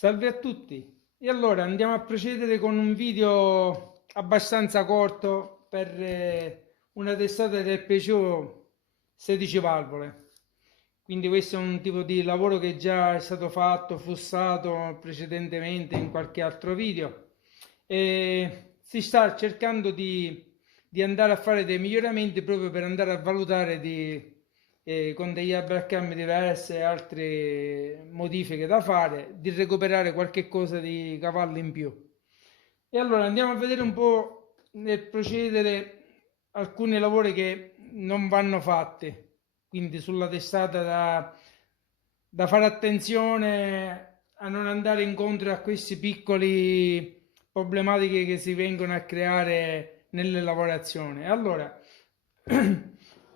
Salve a tutti! E allora andiamo a procedere con un video abbastanza corto per una testata del Peugeot 16 valvole. Quindi questo è un tipo di lavoro che già è stato fatto, flussato precedentemente in qualche altro video. E si sta cercando di andare a fare dei miglioramenti proprio per andare a valutare con degli abracambi diversi e altre modifiche da fare, di recuperare qualche cosa di cavalli in più. E allora andiamo a vedere un po' nel procedere alcuni lavori che non vanno fatti, quindi sulla testata da fare attenzione a non andare incontro a questi piccoli problematiche che si vengono a creare nelle lavorazioni. Allora,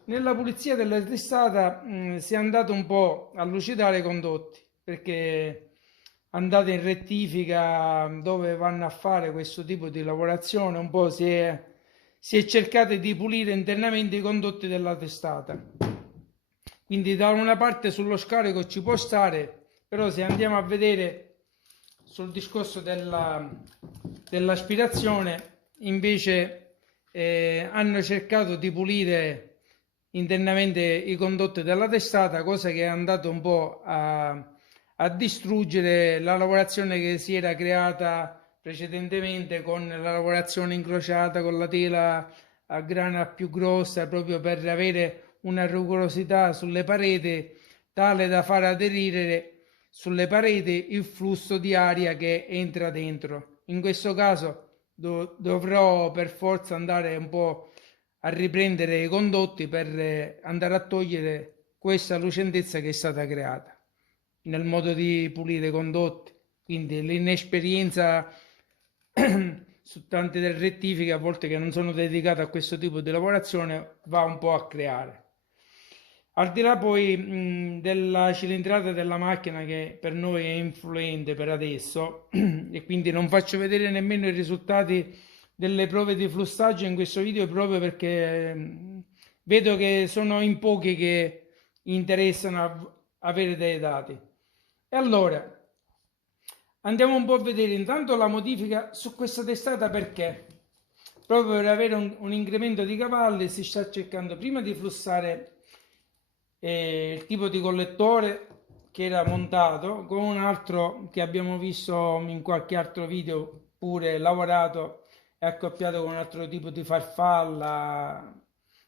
nella pulizia della testata si è andato un po' a lucidare i condotti perché andate in rettifica dove vanno a fare questo tipo di lavorazione, un po' si è cercato di pulire internamente i condotti della testata. Quindi da una parte sullo scarico ci può stare, però se andiamo a vedere sul discorso dell'aspirazione, invece hanno cercato di pulire internamente i condotti della testata, cosa che è andato un po' a distruggere la lavorazione che si era creata precedentemente con la lavorazione incrociata con la tela a grana più grossa, proprio per avere una rugosità sulle pareti tale da far aderire sulle pareti il flusso di aria che entra dentro. In questo caso dovrò per forza andare un po' a riprendere i condotti per andare a togliere questa lucentezza che è stata creata nel modo di pulire i condotti. Quindi l'inesperienza su tante delle rettifiche, a volte che non sono dedicate a questo tipo di lavorazione, va un po' a creare. Al di là poi della cilindrata della macchina che per noi è influente per adesso e quindi non faccio vedere nemmeno i risultati delle prove di flussaggio in questo video proprio perché vedo che sono in pochi che interessano a avere dei dati. E allora andiamo un po' a vedere intanto la modifica su questa testata perché proprio per avere un incremento di cavalli si sta cercando prima di flussare il tipo di collettore che era montato con un altro che abbiamo visto in qualche altro video pure lavorato e accoppiato con un altro tipo di farfalla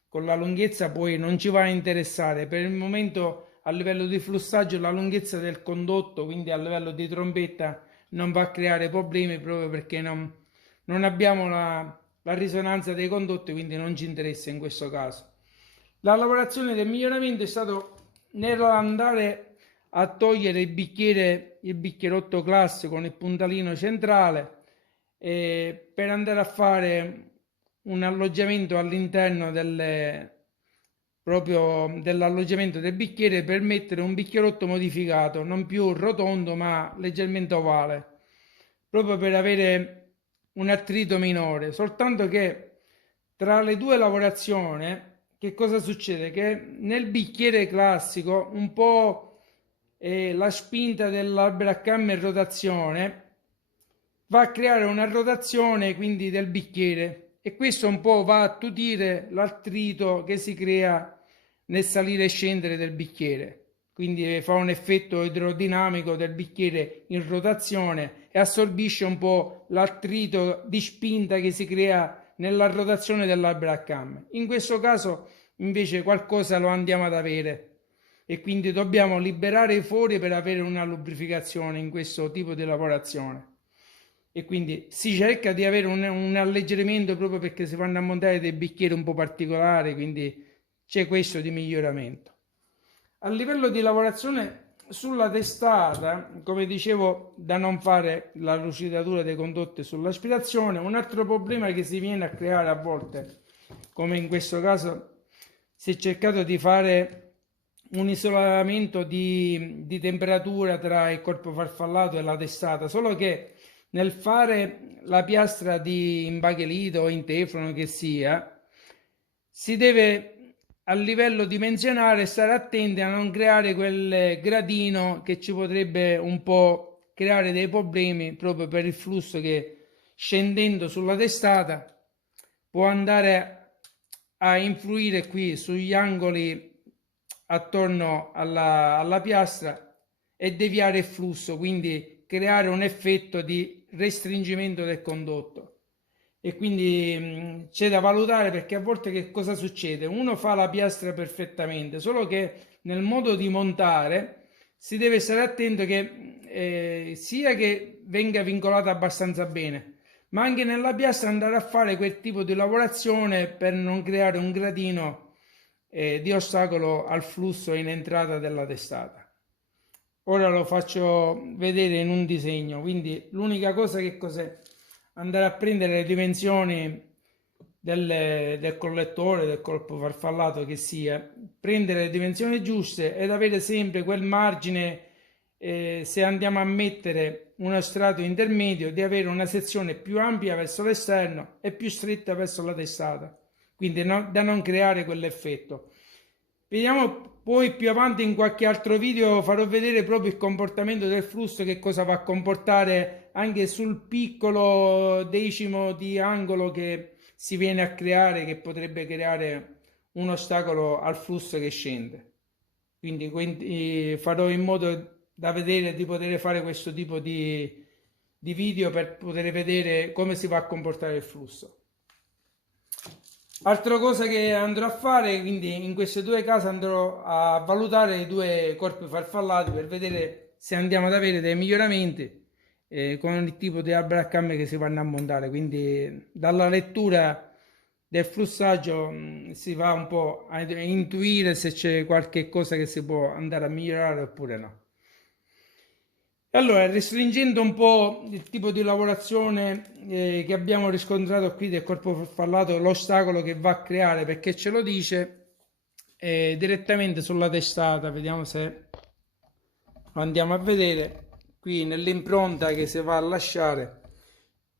con la lunghezza poi non ci va a interessare per il momento a livello di flussaggio la lunghezza del condotto quindi a livello di trombetta non va a creare problemi proprio perché non abbiamo la risonanza dei condotti quindi non ci interessa in questo caso. La lavorazione del miglioramento è stato nell'andare a togliere il bicchierotto classico con il puntalino centrale per andare a fare un alloggiamento all'interno proprio dell'alloggiamento del bicchiere per mettere un bicchierotto modificato, non più rotondo ma leggermente ovale, proprio per avere un attrito minore. Soltanto che tra le due lavorazioni che cosa succede? Che nel bicchiere classico un po' la spinta dell'alberaccamma in rotazione va a creare una rotazione quindi del bicchiere e questo un po' va a attutire l'attrito che si crea nel salire e scendere del bicchiere. Quindi fa un effetto idrodinamico del bicchiere in rotazione e assorbisce un po' l'attrito di spinta che si crea nella rotazione dell'alberaccamma. In questo caso invece qualcosa lo andiamo ad avere e quindi dobbiamo liberare i fori per avere una lubrificazione in questo tipo di lavorazione e quindi si cerca di avere un alleggerimento proprio perché si vanno a montare dei bicchieri un po' particolari, quindi c'è questo di miglioramento. A livello di lavorazione sulla testata, come dicevo, da non fare la lucidatura dei condotti sull'aspirazione, un altro problema che si viene a creare a volte, come in questo caso si è cercato di fare un isolamento di temperatura tra il corpo farfallato e la testata, solo che nel fare la piastra di imbachelito o in teflono che sia, si deve a livello dimensionale stare attenti a non creare quel gradino che ci potrebbe un po' creare dei problemi proprio per il flusso che scendendo sulla testata può andare a influire qui sugli angoli attorno alla piastra e deviare il flusso, quindi creare un effetto di restringimento del condotto. E quindi c'è da valutare, perché a volte che cosa succede? Uno fa la piastra perfettamente, solo che nel modo di montare si deve stare attento che sia che venga vincolata abbastanza bene, ma anche nella piastra andare a fare quel tipo di lavorazione per non creare un gradino di ostacolo al flusso in entrata della testata. Ora lo faccio vedere in un disegno, quindi l'unica cosa che cos'è? Andare a prendere le dimensioni del collettore, del corpo farfallato che sia, prendere le dimensioni giuste ed avere sempre quel margine, se andiamo a mettere uno strato intermedio, di avere una sezione più ampia verso l'esterno e più stretta verso la testata, quindi da non creare quell'effetto. Vediamo poi più avanti in qualche altro video, farò vedere proprio il comportamento del flusso, che cosa va a comportare anche sul piccolo decimo di angolo che si viene a creare, che potrebbe creare un ostacolo al flusso che scende. Quindi farò in modo da vedere di poter fare questo tipo di video per poter vedere come si va a comportare il flusso. Altra cosa che andrò a fare, quindi in queste due case andrò a valutare i due corpi farfallati per vedere se andiamo ad avere dei miglioramenti con il tipo di abracambe che si vanno a montare. Quindi dalla lettura del flussaggio si va un po' a intuire se c'è qualche cosa che si può andare a migliorare oppure no. Allora, restringendo un po' il tipo di lavorazione che abbiamo riscontrato qui del corpo farfallato, l'ostacolo che va a creare, perché ce lo dice direttamente sulla testata. Vediamo se lo andiamo a vedere qui nell'impronta che si va a lasciare.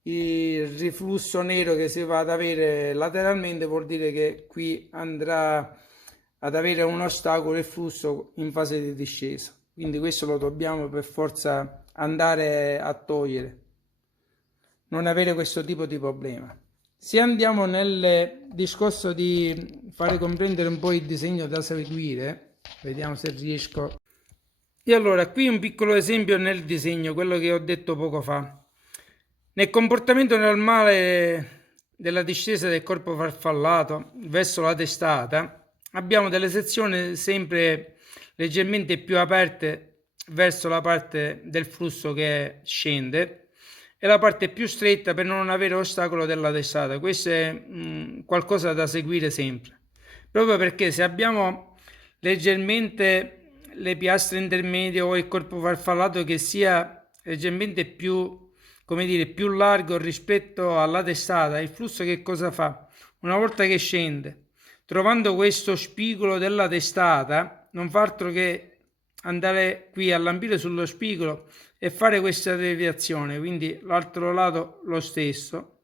Il riflusso nero che si va ad avere lateralmente vuol dire che qui andrà ad avere un ostacolo il flusso in fase di discesa. Quindi questo lo dobbiamo per forza andare a togliere, non avere questo tipo di problema. Se andiamo nel discorso di fare comprendere un po' il disegno da seguire, vediamo se riesco. E allora, qui un piccolo esempio nel disegno, quello che ho detto poco fa. Nel comportamento normale della discesa del corpo farfallato verso la testata, abbiamo delle sezioni sempre leggermente più aperte verso la parte del flusso che scende e la parte più stretta per non avere ostacolo della testata. Questo è qualcosa da seguire sempre, proprio perché se abbiamo leggermente le piastre intermedie o il corpo farfallato che sia leggermente più, come dire, più largo rispetto alla testata, il flusso che cosa fa? Una volta che scende, trovando questo spigolo della testata, non fa altro che andare qui a lambire sullo spigolo e fare questa deviazione, quindi l'altro lato lo stesso,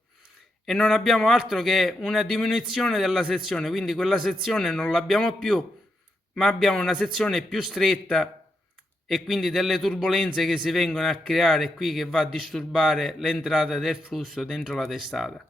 e non abbiamo altro che una diminuzione della sezione, quindi quella sezione non l'abbiamo più, ma abbiamo una sezione più stretta e quindi delle turbolenze che si vengono a creare qui, che va a disturbare l'entrata del flusso dentro la testata.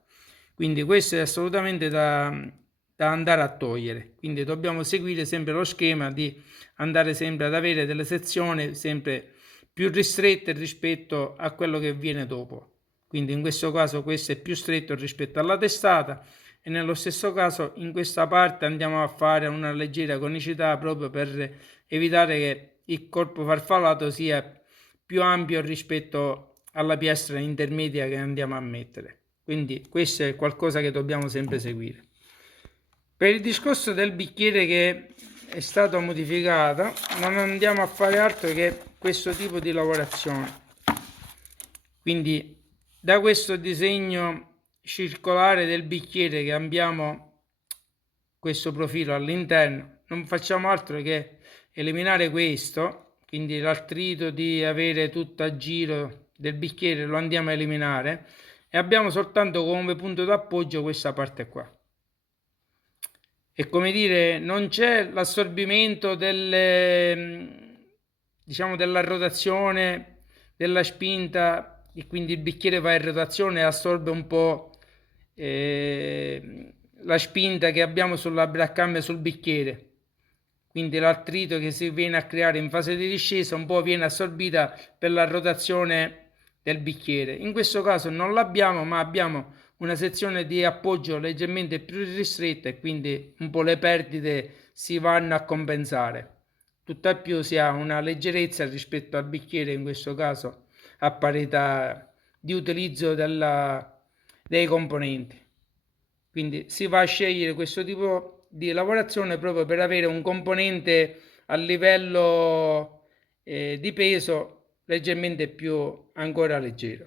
Quindi questo è assolutamente da andare a togliere. Quindi dobbiamo seguire sempre lo schema di andare sempre ad avere delle sezioni sempre più ristrette rispetto a quello che viene dopo. Quindi in questo caso questo è più stretto rispetto alla testata, e nello stesso caso in questa parte andiamo a fare una leggera conicità proprio per evitare che il corpo farfallato sia più ampio rispetto alla piastra intermedia che andiamo a mettere. Quindi questo è qualcosa che dobbiamo sempre seguire. Per il discorso del bicchiere che è stato modificato, non andiamo a fare altro che questo tipo di lavorazione. Quindi da questo disegno circolare del bicchiere che abbiamo questo profilo all'interno, non facciamo altro che eliminare questo, quindi l'attrito di avere tutto a giro del bicchiere lo andiamo a eliminare e abbiamo soltanto come punto d'appoggio questa parte qua. E come dire, non c'è l'assorbimento della rotazione della spinta, e quindi il bicchiere va in rotazione e assorbe un po' la spinta che abbiamo sulla braccamme sul bicchiere. Quindi l'attrito che si viene a creare in fase di discesa un po' viene assorbita per la rotazione del bicchiere. In questo caso non l'abbiamo, ma abbiamo una sezione di appoggio leggermente più ristretta e quindi un po' le perdite si vanno a compensare. Tutt'al più si ha una leggerezza rispetto al bicchiere, in questo caso a parità di utilizzo dei componenti. Quindi si va a scegliere questo tipo di lavorazione proprio per avere un componente a livello di peso leggermente più ancora leggero.